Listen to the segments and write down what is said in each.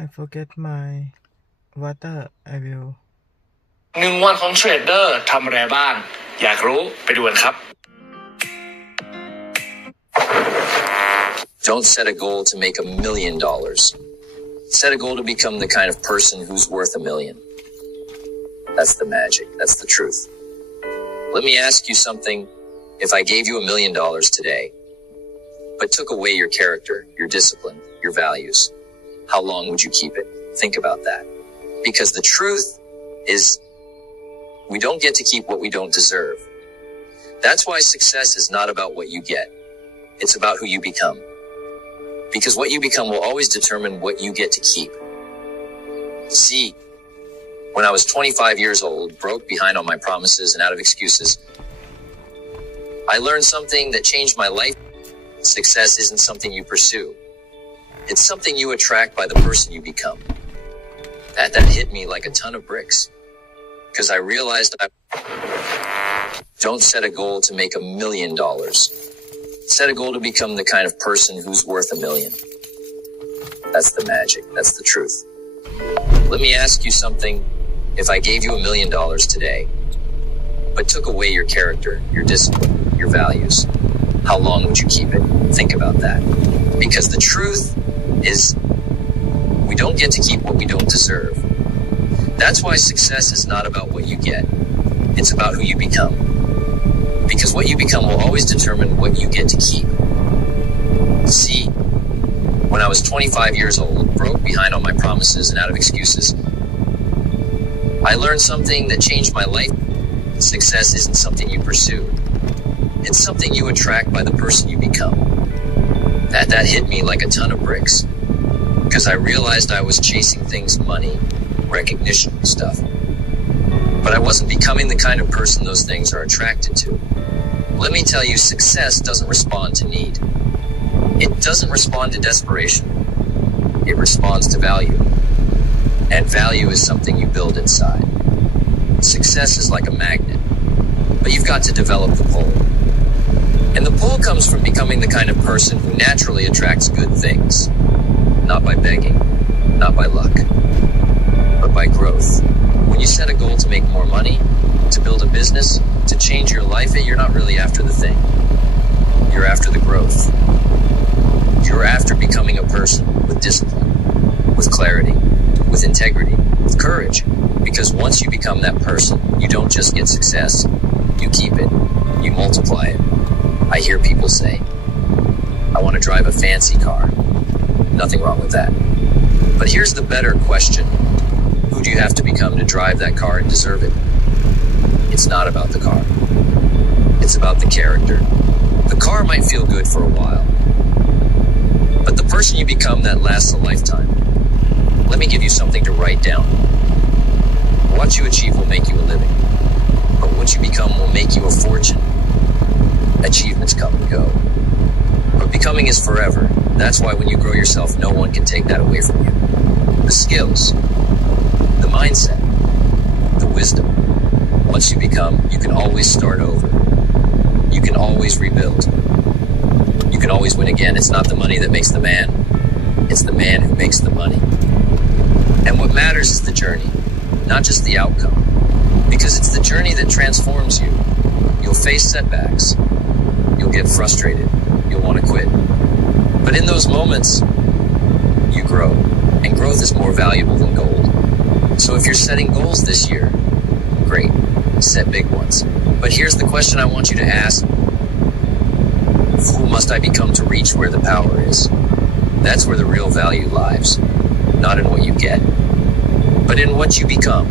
I forget my water. I will. 1 วันของเทรดเดอร์ทำอะไรบ้างอยากรู้ไปดูกันครับ Don't set a goal to make $1 million. Set a goal to become the kind of person who's worth $1 million. That's the magic. That's the truth. Let me ask you something. If I gave you $1 million today, but took away your character, your discipline, your values, how long would you keep it? Think about that. Because the truth is, we don't get to keep what we don't deserve. That's why success is not about what you get. It's about who you become. Because what you become will always determine what you get to keep. See, when I was 25 years old, broke, behind on my promises, and out of excuses, I learned something that changed my life. Success isn't something you pursue. It's something you attract by the person you become. That hit me like a ton of bricks. Because I realized don't set a goal to make $1 million. Set a goal to become the kind of person who's worth $1 million. That's the magic. That's the truth. Let me ask you something. If I gave you $1 million today, but took away your character, your discipline, your values, how long would you keep it? Think about that. Because the truth is, we don't get to keep what we don't deserve. That's why success is not about what you get. It's about who you become. Because what you become will always determine what you get to keep. See, when I was 25 years old, broke, behind on my promises, and out of excuses, I learned something that changed my life. Success isn't something you pursue. It's something you attract by the person you become. That hit me like a ton of bricks. Because I realized I was chasing things, money, recognition, stuff. But I wasn't becoming the kind of person those things are attracted to. Let me tell you, success doesn't respond to need. It doesn't respond to desperation. It responds to value. And value is something you build inside. Success is like a magnet, but you've got to develop the pull. And the pull comes from becoming the kind of person who naturally attracts good things. Not by begging, not by luck, but by growth. When you set a goal to make more money, to build a business, to change your life, you're not really after the thing. You're after the growth. You're after becoming a person with discipline, with clarity, with integrity, with courage. Because once you become that person, you don't just get success. You keep it. You multiply it. I hear people say, I want to drive a fancy car. Nothing wrong with that. But here's the better question. Who do you have to become to drive that car and deserve it? It's not about the car. It's about the character. The car might feel good for a while, but the person you become, that lasts a lifetime. Let me give you something to write down. What you achieve will make you a living, but what you become will make you a fortune. Achievements come and go, but becoming is forever. That's why when you grow yourself, no one can take that away from you. The skills, the mindset, the wisdom. Once you become, you can always start over. You can always rebuild. You can always win again. It's not the money that makes the man. It's the man who makes the money. And what matters is the journey, not just the outcome. Because it's the journey that transforms you. You'll face setbacks. You'll get frustrated. You'll want to quit. But in those moments, you grow. And growth is more valuable than gold. So if you're setting goals this year, great. Set big ones. But here's the question I want you to ask. Who must I become to reach where the power is? That's where the real value lies. Not in what you get, but in what you become.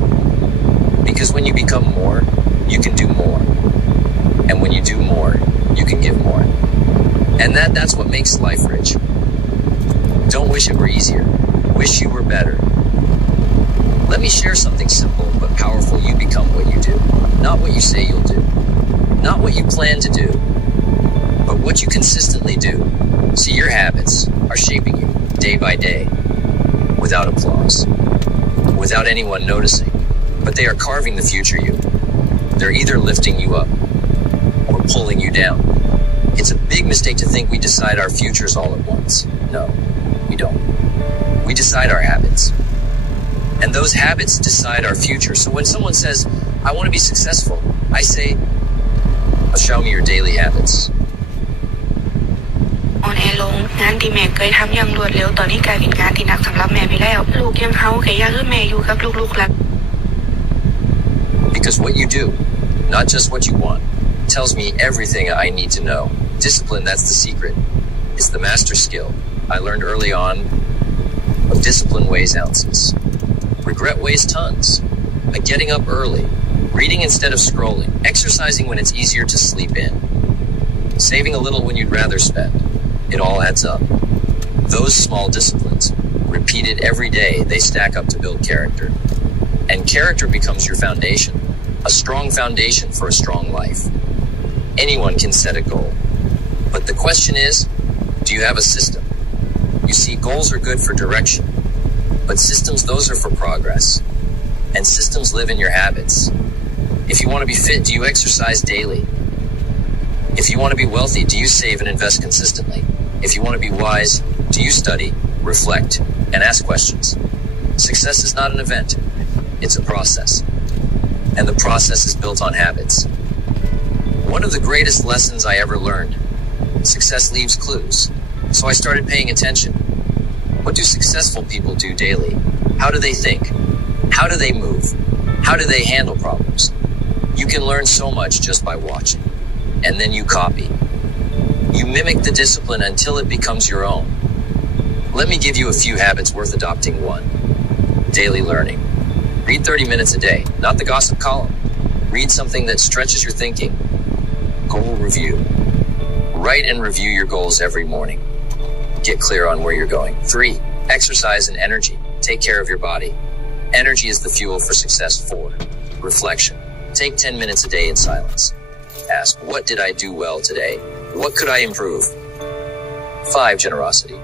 Because when you become more, you can do more. And when you do more, you can give more. And that's what makes life rich. Don't wish it were easier. Wish you were better. Let me share something simple but powerful. You become what you do. Not what you say you'll do. Not what you plan to do. But what you consistently do. See, your habits are shaping you day by day. Without applause. Without anyone noticing. But they are carving the future you. They're either lifting you up or pulling you down. It's a big mistake to think we decide our futures all at once. No, we don't. We decide our habits. And those habits decide our future. So when someone says, I want to be successful, I say, show me your daily habits. อ่อนแอลงงานที่แม่เคยทำอย่างรวดเร็วตอนนี้กลายเป็นงานที่หนักสำหรับแม่ไปแล้วลูกยังเฮาแค่อยากให้แม่อยู่กับลูกๆแล้ว Because what you do, not just what you want, tells me everything I need to know. Discipline, that's the secret. It's the master skill I learned early on. Of discipline weighs ounces. Regret weighs tons. Like getting up early, reading instead of scrolling, exercising when it's easier to sleep in, saving a little when you'd rather spend. It all adds up. Those small disciplines, repeated every day, they stack up to build character. And character becomes your foundation, a strong foundation for a strong life. Anyone can set a goal. But the question is, do you have a system? You see, goals are good for direction, but systems, those are for progress. And systems live in your habits. If you want to be fit, do you exercise daily? If you want to be wealthy, do you save and invest consistently? If you want to be wise, do you study, reflect, and ask questions? Success is not an event. It's a process. And the process is built on habits. One of the greatest lessons I ever learned, success leaves clues. So I started paying attention. What do successful people do daily? How do they think? How do they move? How do they handle problems? You can learn so much just by watching. And then you copy. You mimic the discipline until it becomes your own. Let me give you a few habits worth adopting. 1. Daily learning. Read 30 minutes a day, not the gossip column. Read something that stretches your thinking. Goal review. Write and review your goals every morning. Get clear on where you're going. 3. Exercise and energy. Take care of your body. Energy is the fuel for success. 4. Reflection. Take 10 minutes a day in silence. Ask, what did I do well today? What could I improve? 5. Generosity.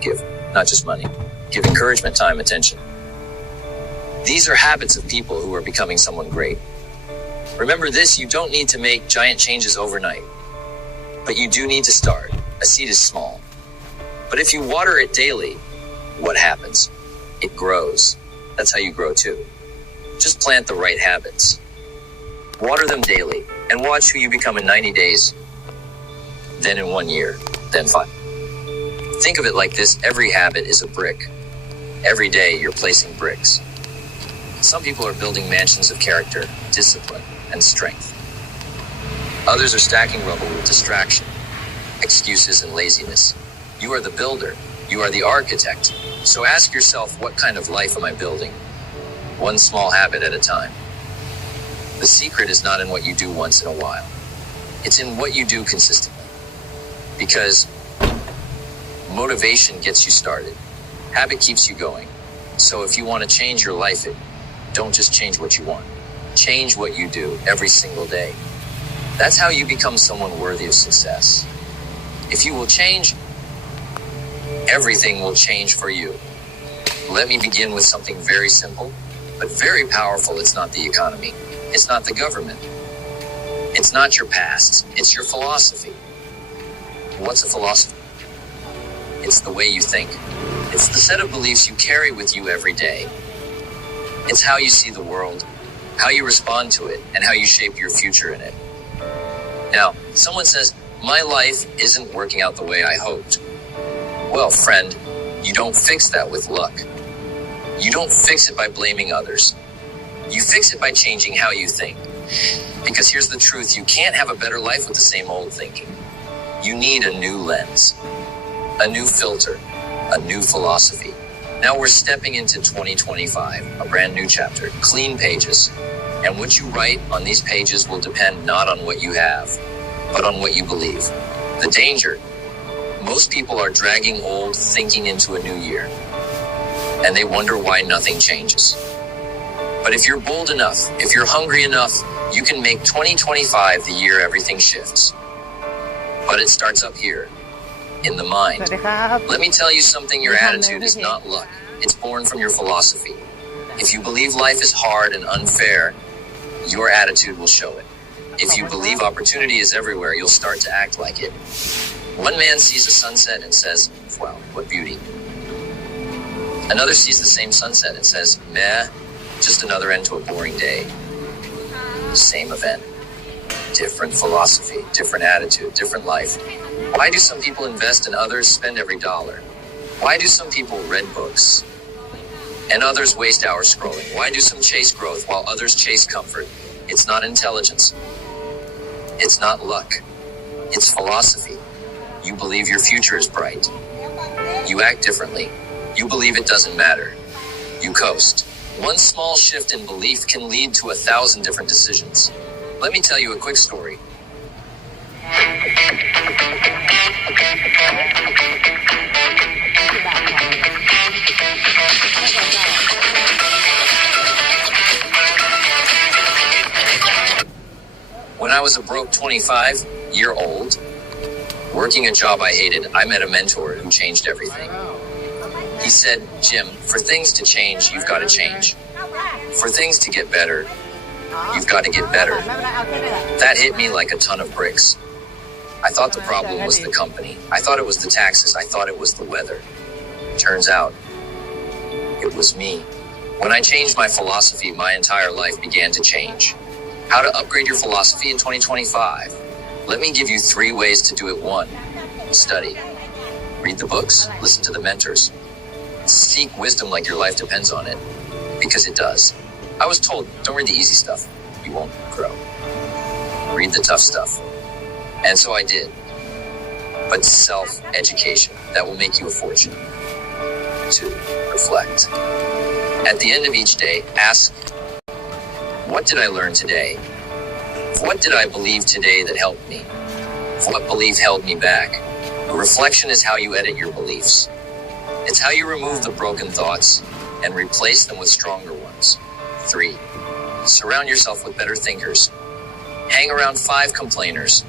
Give, not just money. Give encouragement, time, attention. These are habits of people who are becoming someone great. Remember this, you don't need to make giant changes overnight. But you do need to start. A seed is small. But if you water it daily, what happens? It grows. That's how you grow too. Just plant the right habits. Water them daily and watch who you become in 90 days, then in 1 year, then 5. Think of it like this, every habit is a brick. Every day you're placing bricks. Some people are building mansions of character, discipline, and strength. Others are stacking rubble with distraction, excuses, and laziness. You are the builder. You are the architect. So ask yourself, what kind of life am I building? One small habit at a time. The secret is not in what you do once in a while. It's in what you do consistently. Because motivation gets you started. Habit keeps you going. So if you want to change your life, don't just change what you want. Change what you do every single day. That's how you become someone worthy of success. If you will change, everything will change for you. Let me begin with something very simple, but very powerful. It's not the economy. It's not the government. It's not your past. It's your philosophy. What's a philosophy? It's the way you think. It's the set of beliefs you carry with you every day. It's how you see the world, how you respond to it, and how you shape your future in it. Now, someone says, my life isn't working out the way I hoped. Well, friend, you don't fix that with luck. You don't fix it by blaming others. You fix it by changing how you think. Because here's the truth, you can't have a better life with the same old thinking. You need a new lens, a new filter, a new philosophy. Now we're stepping into 2025, a brand new chapter, clean pages. And what you write on these pages will depend not on what you have, but on what you believe. The danger, most people are dragging old thinking into a new year, and they wonder why nothing changes. But if you're bold enough, if you're hungry enough, you can make 2025 the year everything shifts. But it starts up here, in the mind. Let me tell you something, your attitude is not luck. It's born from your philosophy. If you believe life is hard and unfair, your attitude will show it. If you believe opportunity is everywhere, you'll start to act like it. One man sees a sunset and says, wow, what beauty. Another sees the same sunset and says, meh, just another end to a boring day. Same event. Different philosophy, different attitude, different life. Why do some people invest and others spend every dollar? Why do some people read books and others waste hours scrolling? Why do some chase growth while others chase comfort? It's not intelligence. It's not luck. It's philosophy. You believe your future is bright. You act differently. You believe it doesn't matter. You coast. One small shift in belief can lead to 1,000 different decisions. Let me tell you a quick story. When I was a broke 25-year-old, working a job I hated, I met a mentor who changed everything. He said, Jim, for things to change, you've got to change. For things to get better, you've got to get better. That hit me like a ton of bricks. I thought the problem was the company. I thought it was the taxes. I thought it was the weather. Turns out, it was me. When I changed my philosophy, my entire life began to change. How to upgrade your philosophy in 2025. Let me give you 3 ways to do it. 1, study. Read the books, listen to the mentors. Seek wisdom like your life depends on it, because it does. I was told, don't read the easy stuff. You won't grow. Read the tough stuff. And so I did. But self-education, that will make you a fortune. 2, reflect. At the end of each day, ask, what did I learn today? What did I believe today that helped me? What belief held me back? A reflection is how you edit your beliefs. It's how you remove the broken thoughts and replace them with stronger ones. 3, surround yourself with better thinkers. Hang around 5 complainers.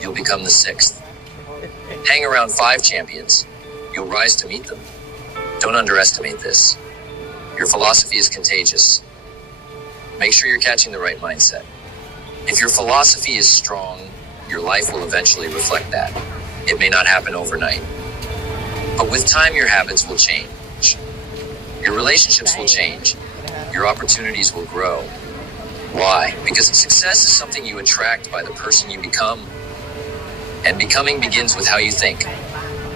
You'll become the 6th. Hang around 5 champions. You'll rise to meet them. Don't underestimate this. Your philosophy is contagious. Make sure you're catching the right mindset. If your philosophy is strong, your life will eventually reflect that. It may not happen overnight. But with time, your habits will change. Your relationships will change. Your opportunities will grow. Why? Because success is something you attract by the person you become. And becoming begins with how you think.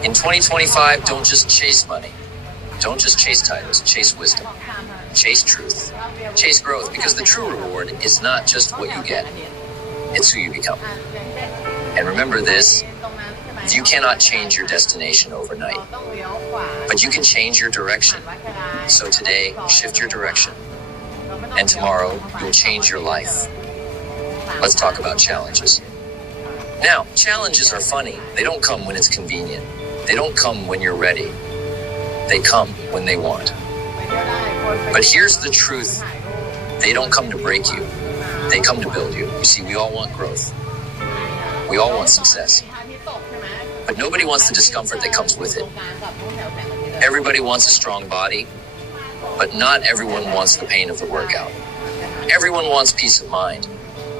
In 2025, don't just chase money. Don't just chase titles. Chase wisdom. Chase truth. Chase growth, because the true reward is not just what you get. It's who you become. And remember this, you cannot change your destination overnight, but you can change your direction. So today, shift your direction. And tomorrow, you'll change your life. Let's talk about challenges. Now, challenges are funny. They don't come when it's convenient. They don't come when you're ready. They come when they want. But here's the truth. They don't come to break you. They come to build you. You see, we all want growth. We all want success. But nobody wants the discomfort that comes with it. Everybody wants a strong body, but not everyone wants the pain of the workout. Everyone wants peace of mind,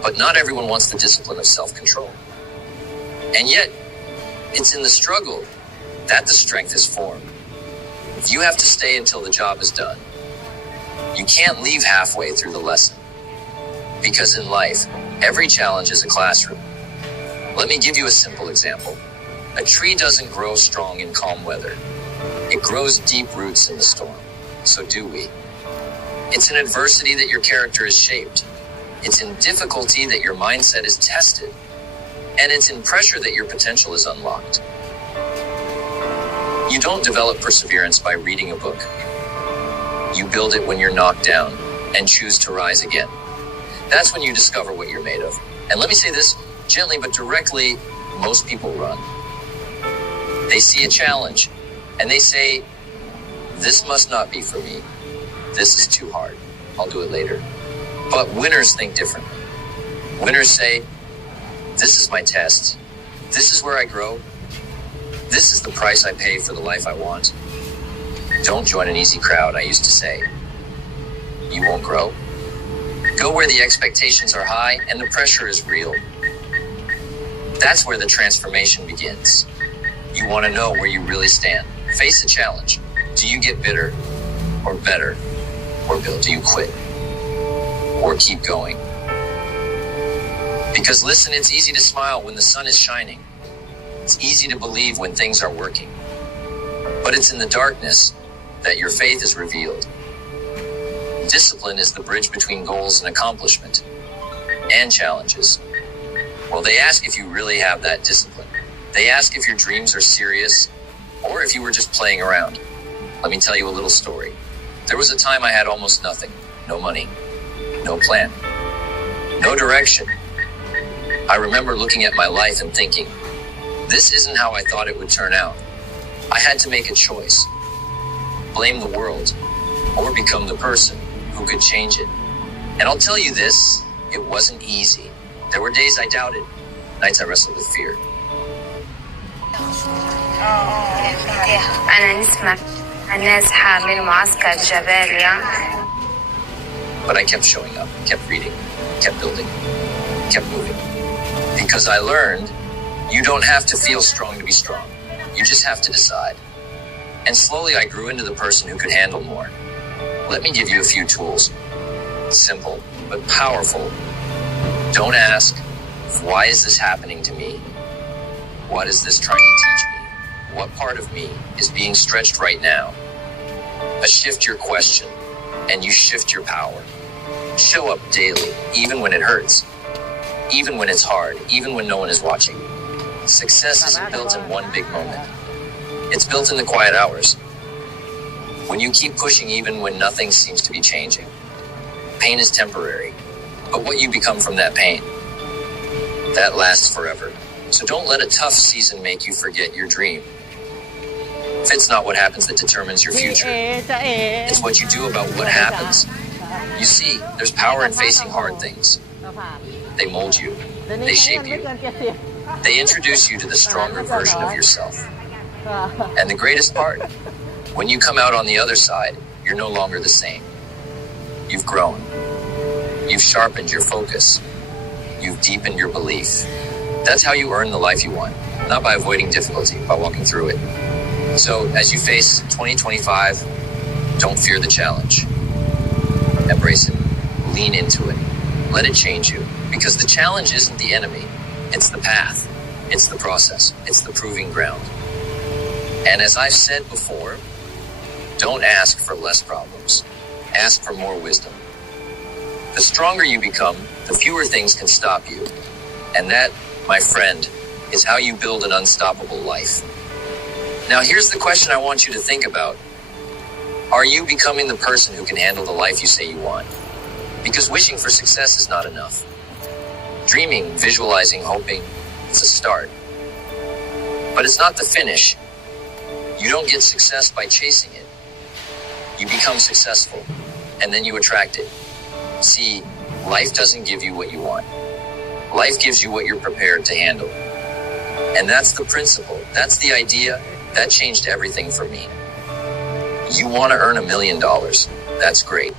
but not everyone wants the discipline of self-control. And yet, it's in the struggle that the strength is formed. You have to stay until the job is done. You can't leave halfway through the lesson. Because in life, every challenge is a classroom. Let me give you a simple example. A tree doesn't grow strong in calm weather. It grows deep roots in the storm. So do we. It's in adversity that your character is shaped. It's in difficulty that your mindset is tested. And it's in pressure that your potential is unlocked. You don't develop perseverance by reading a book. You build it when you're knocked down and choose to rise again. That's when you discover what you're made of. And let me say this gently but directly, most people run. They see a challenge and they say, this must not be for me. This is too hard. I'll do it later. But winners think differently. Winners say, this is my test. This is where I grow. This is the price I pay for the life I want. Don't join an easy crowd, I used to say. You won't grow. Go where the expectations are high and the pressure is real. That's where the transformation begins. You want to know where you really stand. Face a challenge. Do you get bitter? Or better? Or Bill, do you quit? Or keep going? Because listen, it's easy to smile when the sun is shining. It's easy to believe when things are working. But it's in the darkness that your faith is revealed. Discipline is the bridge between goals and accomplishment, and challenges. Well, they ask if you really have that discipline. They ask if your dreams are serious, or if you were just playing around. Let me tell you a little story. There was a time I had almost nothing. No money, no plan, no direction. I remember looking at my life and thinking, this isn't how I thought it would turn out. I had to make a choice. Blame the world, or become the person who could change it. And I'll tell you this, it wasn't easy. There were days I doubted, nights I wrestled with fear. أنا نسمع الناس حامل معسكر جباليا. But I kept showing up, kept reading, kept building, kept moving. Because I learned, you don't have to feel strong to be strong. You just have to decide. And slowly I grew into the person who could handle more. Let me give you a few tools. Simple, but powerful. Don't ask, why is this happening to me? What is this trying to teach me? What part of me is being stretched right now? Shift your question, and you shift your power. Show up daily, even when it hurts. Even when it's hard, even when no one is watching. Success isn't built in one big moment. It's built in the quiet hours. When you keep pushing even when nothing seems to be changing. Pain is temporary, but what you become from that pain, that lasts forever. So don't let a tough season make you forget your dream. It's not what happens that determines your future. It's what you do about what happens. You see, there's power in facing hard things. They mold you. They shape you. They introduce you to the stronger version of yourself. And the greatest part, when you come out on the other side, you're no longer the same. You've grown. You've sharpened your focus. You've deepened your belief. That's how you earn the life you want. Not by avoiding difficulty, by walking through it. So as you face 2025, don't fear the challenge. Embrace it. Lean into it. Let it change you. Because the challenge isn't the enemy. It's the path. It's the process. It's the proving ground. And as I've said before, don't ask for less problems. Ask for more wisdom. The stronger you become, the fewer things can stop you. And that, my friend, is how you build an unstoppable life. Now here's the question I want you to think about. Are you becoming the person who can handle the life you say you want? Because wishing for success is not enough. Dreaming, visualizing, hoping, it's a start. But it's not the finish. You don't get success by chasing it. You become successful, and then you attract it. See, life doesn't give you what you want. Life gives you what you're prepared to handle. And that's the principle. That's the idea. That changed everything for me. You want to earn $1 million. That's great.